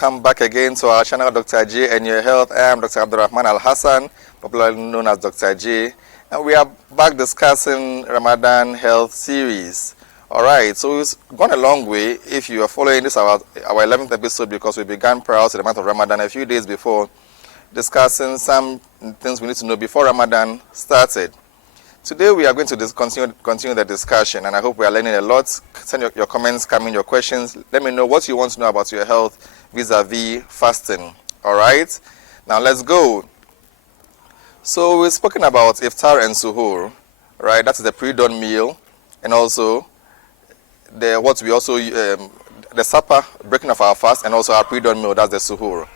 welcome back again to our channel, Dr. J and Your Health. I am Dr. Abdurrahman Al Hassan, popularly known as Dr. J, and we are back discussing Ramadan health series. Alright, so it's gone a long way if you are following this, our 11th episode, because we began prior to the month of Ramadan a few days before, discussing some things we need to know before Ramadan started. Today we are going to continue the discussion, and I hope we are learning a lot. Send your comments, comment your questions. Let me know what you want to know about your health vis-a-vis fasting. Alright, now let's go. So we've spoken about iftar and suhoor, right? That is the pre-dawn meal, and also the supper, breaking of our fast, and also our pre-dawn meal, that's the suhoor.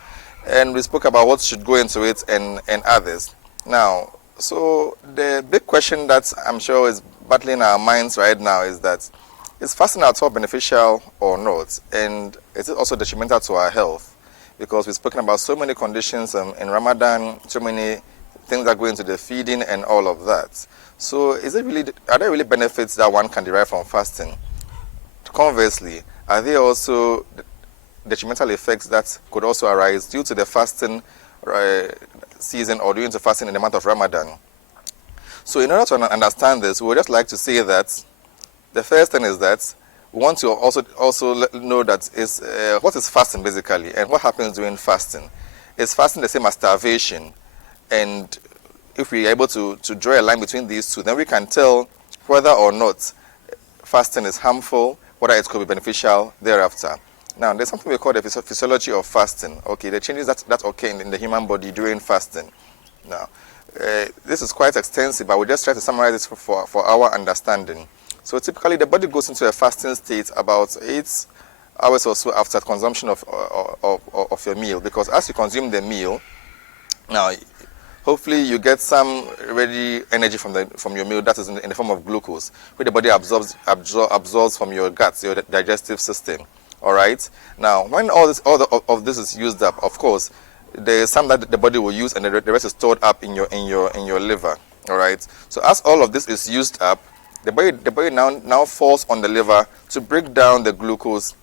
And we spoke about what should go into it and others. Now, so the big question that I'm sure is battling our minds right now is that, is fasting at all beneficial or not? And is it also detrimental to our health? Because we've spoken about so many conditions in Ramadan, so many things that go into the feeding and all of that. So are there really benefits that one can derive from fasting? Conversely, are there also detrimental effects that could also arise due to the fasting season or during the fasting in the month of Ramadan? So in order to understand this, we would just like to say that the first thing is that we want to also know that what is fasting basically, and what happens during fasting. Is fasting the same as starvation? And if we are able to draw a line between these two, then we can tell whether or not fasting is harmful, whether it could be beneficial thereafter. Now, there's something we call the physiology of fasting. Okay, the changes that occur in the human body during fasting. Now, this is quite extensive, but we'll just try to summarize this for our understanding. So typically, the body goes into a fasting state about 8 hours or so after consumption of your meal, because as you consume the meal, now, hopefully you get some ready energy from your meal, that is in the form of glucose, which the body absorbs from your guts, your digestive system. All right. Now, when all of this is used up, of course, there is some that the body will use, and the rest is stored up in your liver. All right. So as all of this is used up, the body now falls on the liver to break down the glucose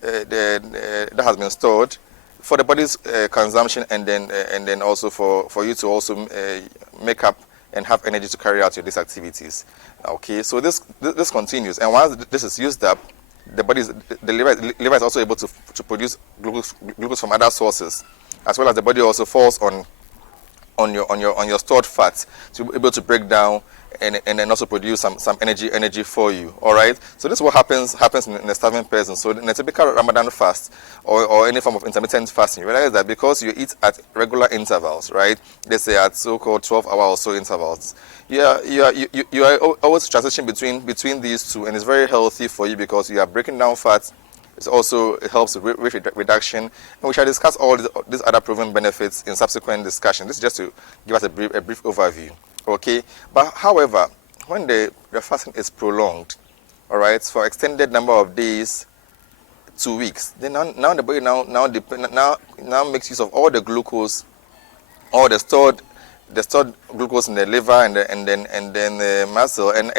that has been stored for the body's consumption, and then also for you to also make up and have energy to carry out your these activities. Okay. So this continues, and once this is used up, the liver is also able to produce glucose from other sources, as well as the body also falls on your stored fat to be able to break down and then also produce some energy for you. All right. So this is what happens in a starving person. So in a typical Ramadan fast or any form of intermittent fasting, you realize that because you eat at regular intervals, right? They say at so-called 12-hour or so intervals. You are always transition between these two, and it's very healthy for you because you are breaking down fat. It helps with weight reduction, and we shall discuss all these other proven benefits in subsequent discussion. This is just to give us a brief overview. Okay, but however, when the fasting is prolonged, all right, for extended number of days, 2 weeks, then now the body now makes use of all the glucose, all the stored glucose in the liver and then the muscle, and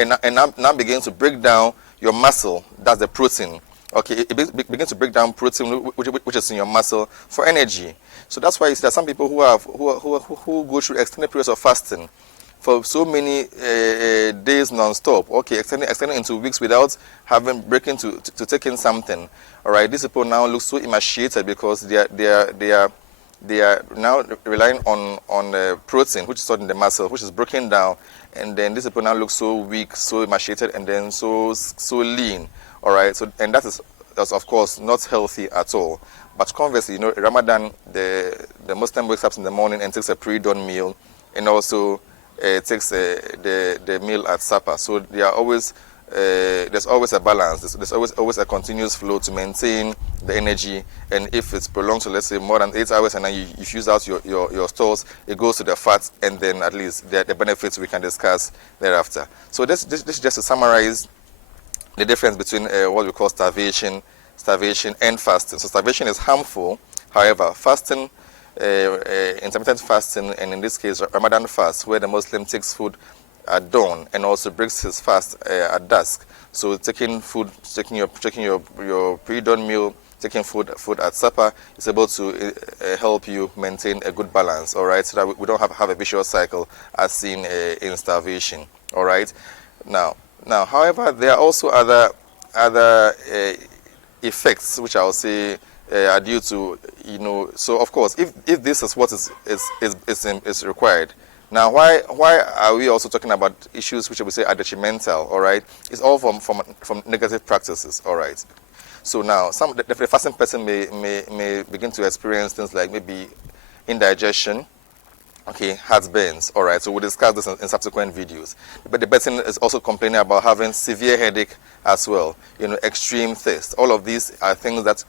now begins to break down your muscle. That's the protein. Okay, it begins to break down protein which is in your muscle for energy. So that's why you see that some people who go through extended periods of fasting for so many days non-stop, okay, extending into weeks without breaking to take in something. All right, these people now look so emaciated because they are now relying on protein which is stored in the muscle, which is broken down, and then these people now look so weak, so emaciated, and then so lean. All right, so and that's of course not healthy at all. But conversely, Ramadan, the Muslim wakes up in the morning and takes a pre-dawn meal, and also takes the meal at supper. So there's always a balance. There's always a continuous flow to maintain the energy. And if it's prolonged, so let's say more than 8 hours, and then you use out your stores, it goes to the fat, and then at least the benefits we can discuss thereafter. So this is just to summarize the difference between what we call starvation and fasting. So starvation is harmful. However, fasting, intermittent fasting, and in this case Ramadan fast, where the Muslim takes food at dawn and also breaks his fast at dusk. So taking your pre-dawn meal taking food at supper is able to help you maintain a good balance, all right, so that we don't have a vicious cycle as seen in starvation, all right. Now, however, there are also other effects which I'll say are due to, so of course, if this is what is required, now why are we also talking about issues which we say are detrimental, all right? It's all from negative practices, all right. So now the fasting person may begin to experience things like maybe indigestion, okay, heartburns, all right. So we'll discuss this in subsequent videos. But the person is also complaining about having severe headache as well, extreme thirst. All of these are things that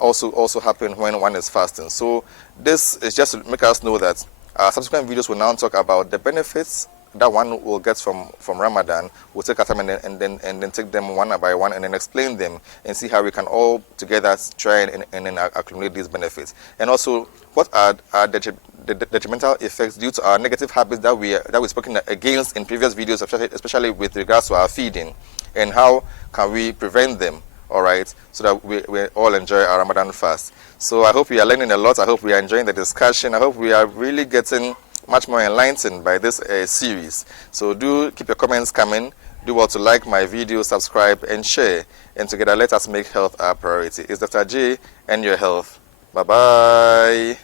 also happen when one is fasting. So this is just to make us know that subsequent videos will now talk about the benefits that one will get from Ramadan. We'll take our time and then take them one by one and then explain them and see how we can all together try and then accumulate these benefits. And also, what are the detrimental effects due to our negative habits that we've spoken against in previous videos, especially with regards to our feeding, and how can we prevent them, all right, so that we all enjoy our Ramadan fast. So I hope we are learning a lot. I hope we are enjoying the discussion. I hope we are really getting much more enlightened by this series. So do keep your comments coming. Do well to like my video, subscribe, and share. And together, let us make health our priority. It's Dr. J and your health. Bye-bye.